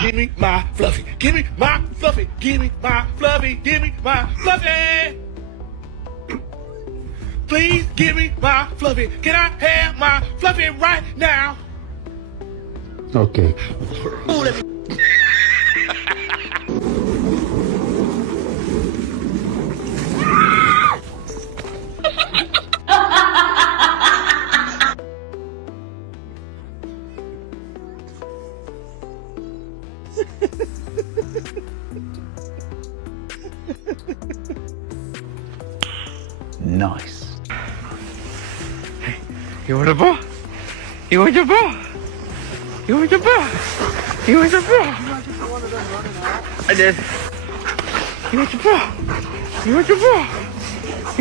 Give me my fluffy. Give me my fluffy. Give me my fluffy. Give me my fluffy. Please give me my fluffy. Can I have my fluffy right now? Okay. Ooh, let me- Nice. You want a ball? You want your ball? You want your ball? You want your ball? I did. You want your ball? You want your ball?